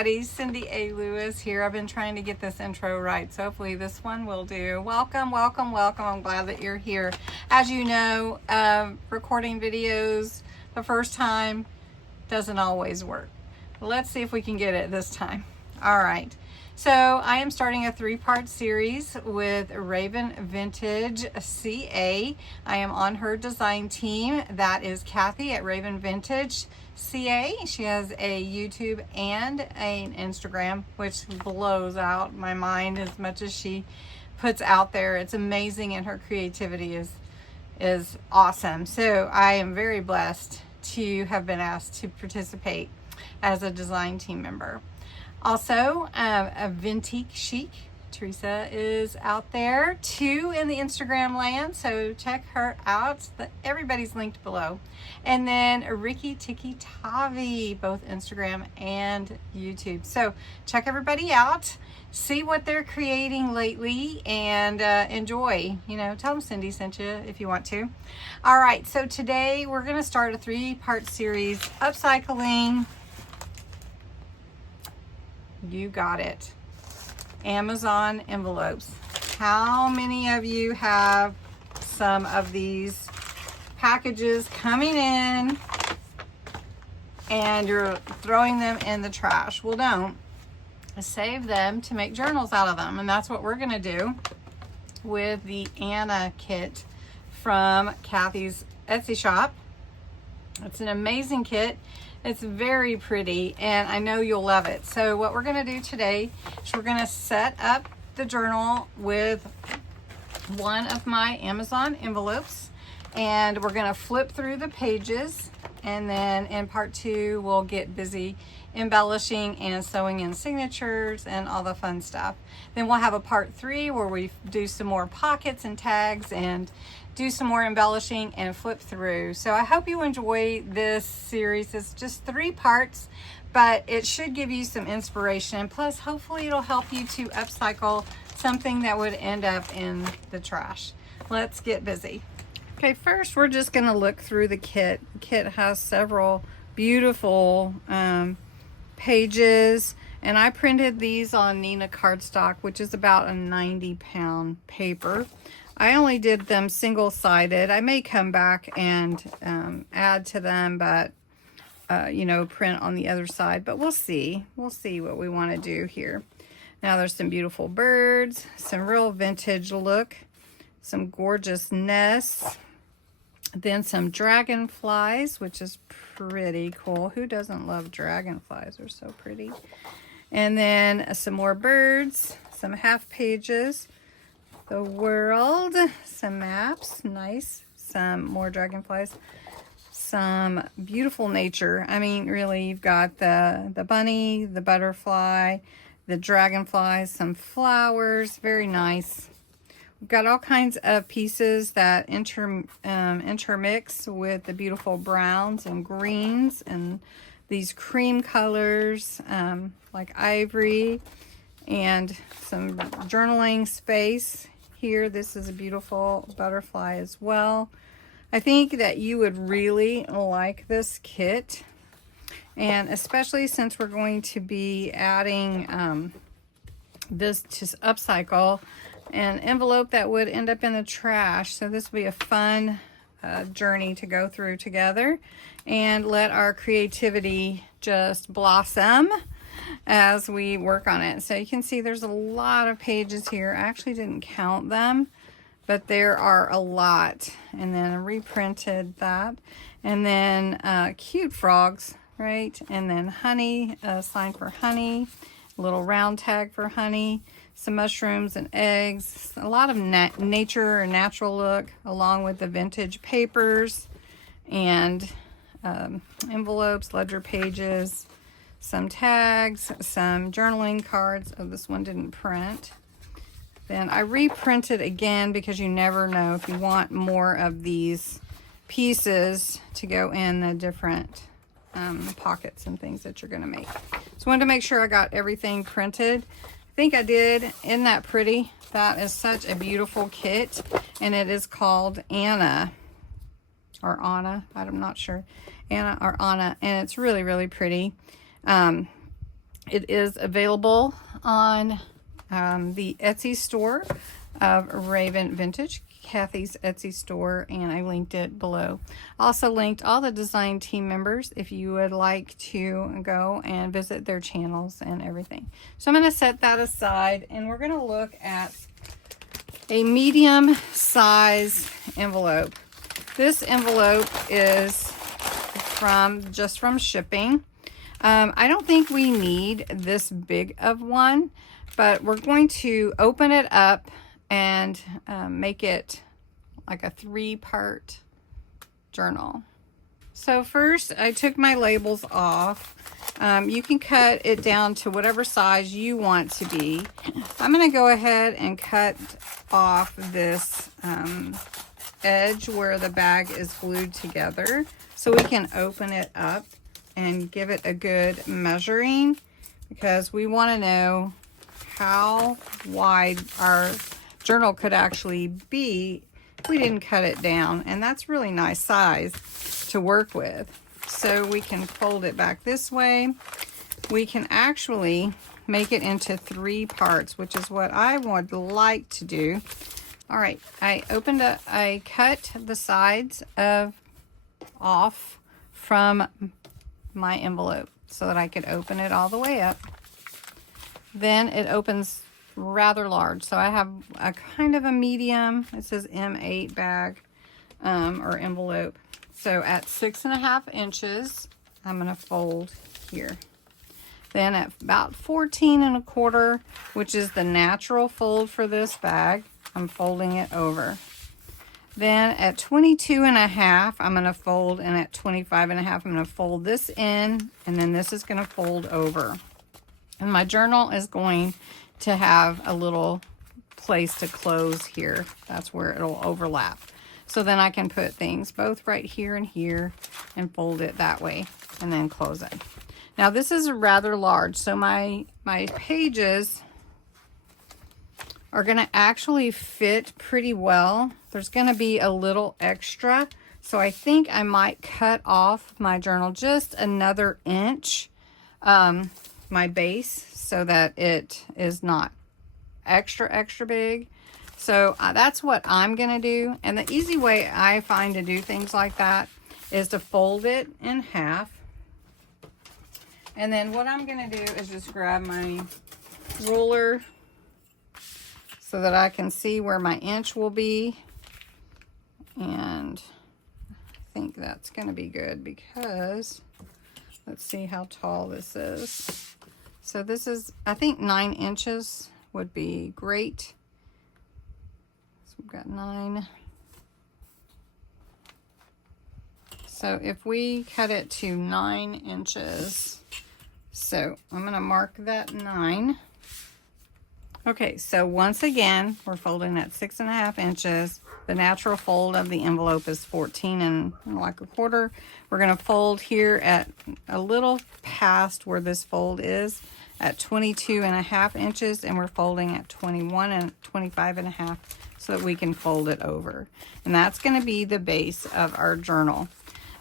everybody, Cindy A. Lewis here. I've been trying to get this intro right, so hopefully this one will do. Welcome, welcome, welcome. I'm glad that you're here. As you know, recording videos the first time doesn't always work. Let's see if we can get it this time. All right. So I am starting a 3-part series with Raven Vintage CA. I am on her design team. That is Kathy at Raven Vintage CA. She has a YouTube and an Instagram, which blows out my mind as much as she puts out there. It's amazing, and her creativity is awesome. So I am very blessed to have been asked to participate as a design team member. Also, a Vintage Chic, Teresa is out there too in the Instagram land, so check her out. Everybody's linked below. And then Ricky Tiki Tavi, both Instagram and YouTube. So check everybody out, see what they're creating lately, and enjoy. You know, tell them Cindy sent you if you want to. All right, so today we're going to start a 3-part series, upcycling. You got it. Amazon envelopes. How many of you have some of these packages coming in and you're throwing them in the trash? Well, don't. Save them to make journals out of them. And that's what we're going to do with the Anna kit from Kathy's Etsy shop. It's an amazing kit. It's very pretty, and I know you'll love it. So what we're going to do today is we're going to set up the journal with one of my Amazon envelopes, and we're going to flip through the pages, and then in part 2 we'll get busy embellishing and sewing in signatures and all the fun stuff. Then we'll have a part 3 where we do some more pockets and tags and do some more embellishing and flip through. So I hope you enjoy this series. It's just 3 parts, but it should give you some inspiration. Plus, hopefully it'll help you to upcycle something that would end up in the trash. Let's get busy. Okay, first we're just gonna look through the kit. The kit has several beautiful pages, and I printed these on Nina cardstock, which is about a 90-pound paper. I only did them single-sided. I may come back and add to them, but you know, print on the other side, but we'll see. We'll see what we want to do here. Now there's some beautiful birds, some real vintage look, some gorgeous nests, then some dragonflies, which is pretty cool. Who doesn't love dragonflies? They're so pretty. And then some more birds, some half pages, the world, some maps, nice, some more dragonflies, some beautiful nature. I mean, really, you've got the bunny, the butterfly, the dragonflies, some flowers, very nice. We've got all kinds of pieces that intermix with the beautiful browns and greens and these cream colors, like ivory, and some journaling space. Here, this is a beautiful butterfly as well. I think that you would really like this kit, and especially since we're going to be adding this to upcycle an envelope that would end up in the trash. So this will be a fun journey to go through together and let our creativity just blossom as we work on it. So you can see there's a lot of pages here. I actually didn't count them, but there are a lot. And then I reprinted that. And then cute frogs, right? And then honey, a sign for honey, a little round tag for honey, some mushrooms and eggs, a lot of nature or natural look, along with the vintage papers and envelopes, ledger pages, some tags, some journaling cards. Oh, this one didn't print. Then I reprinted again because you never know if you want more of these pieces to go in the different pockets and things that you're going to make. So I wanted to make sure I got everything printed. I think I did. Isn't that pretty? That is such a beautiful kit, and it is called Anna or Anna. I'm not sure. Anna or Anna, and it's really, really pretty. It is available on the Etsy store of Raven Vintage, Kathy's Etsy store, and I linked it below. Also linked all the design team members if you would like to go and visit their channels and everything. So I'm going to set that aside, and we're going to look at a medium size envelope. This envelope is just from shipping. I don't think we need this big of one, but we're going to open it up and make it like a 3-part journal. So first I took my labels off. You can cut it down to whatever size you want to be. I'm going to go ahead and cut off this edge where the bag is glued together so we can open it up and give it a good measuring, because we want to know how wide our journal could actually be if we didn't cut it down. And that's really nice size to work with. So we can fold it back this way. We can actually make it into 3 parts, which is what I would like to do. All right, I cut the sides off from my envelope so that I could open it all the way up. Then it opens rather large, so I have a kind of a medium, it says M8 bag or envelope. So at 6.5 inches, I'm going to fold here. Then at about 14.25, which is the natural fold for this bag, I'm folding it over. Then at 22.5, I'm going to fold, and at 25.5, I'm going to fold this in, and then this is going to fold over. And my journal is going to have a little place to close here. That's where it'll overlap. So then I can put things both right here and here and fold it that way and then close it. Now this is rather large, so my pages are going to actually fit pretty well. There's going to be a little extra, so I think I might cut off my journal just another inch, my base, so that it is not extra big. So that's what I'm going to do. And the easy way I find to do things like that is to fold it in half. And then what I'm going to do is just grab my ruler so that I can see where my inch will be. And I think that's going to be good, because let's see how tall this is. So this is, I think 9 inches would be great. So we've got 9. So if we cut it to 9 inches, so I'm going to mark that 9. Okay, so once again, we're folding at 6.5 inches. The natural fold of the envelope is 14.25. We're going to fold here at a little past where this fold is at 22.5 inches, and we're folding at 21 and 25.5 so that we can fold it over. And that's going to be the base of our journal.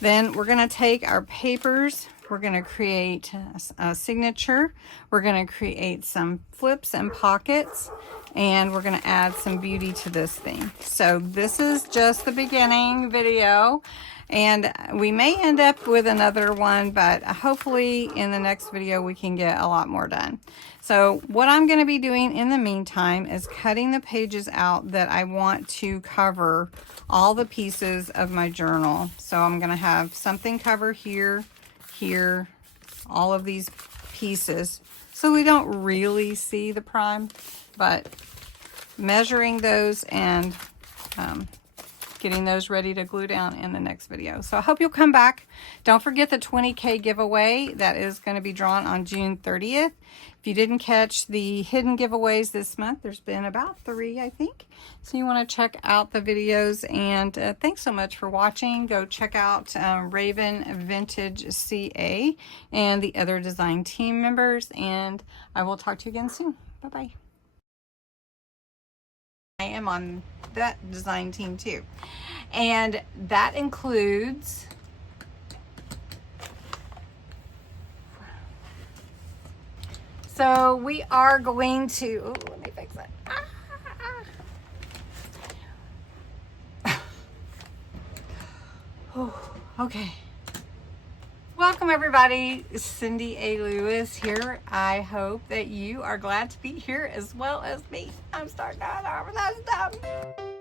Then we're going to take our papers. We're going to create a signature. We're going to create some flips and pockets, and we're going to add some beauty to this thing. So this is just the beginning video, and we may end up with another one, but hopefully in the next video we can get a lot more done. So what I'm going to be doing in the meantime is cutting the pages out that I want to cover all the pieces of my journal. So I'm going to have something cover here, here, all of these pieces, so we don't really see the prime, but measuring those and getting those ready to glue down in the next video. So I hope you'll come back. Don't forget the 20K giveaway that is going to be drawn on June 30th. If you didn't catch the hidden giveaways this month, there's been about 3, I think. So you want to check out the videos, and thanks so much for watching. Go check out Raven Vintage CA and the other design team members, and I will talk to you again soon. Bye-bye. I am on that design team too, and that includes So we are going to, ooh, let me fix it. Oh, okay. Welcome everybody, Cindy A. Lewis here. I hope that you are glad to be here as well as me. I'm starting out over that stuff.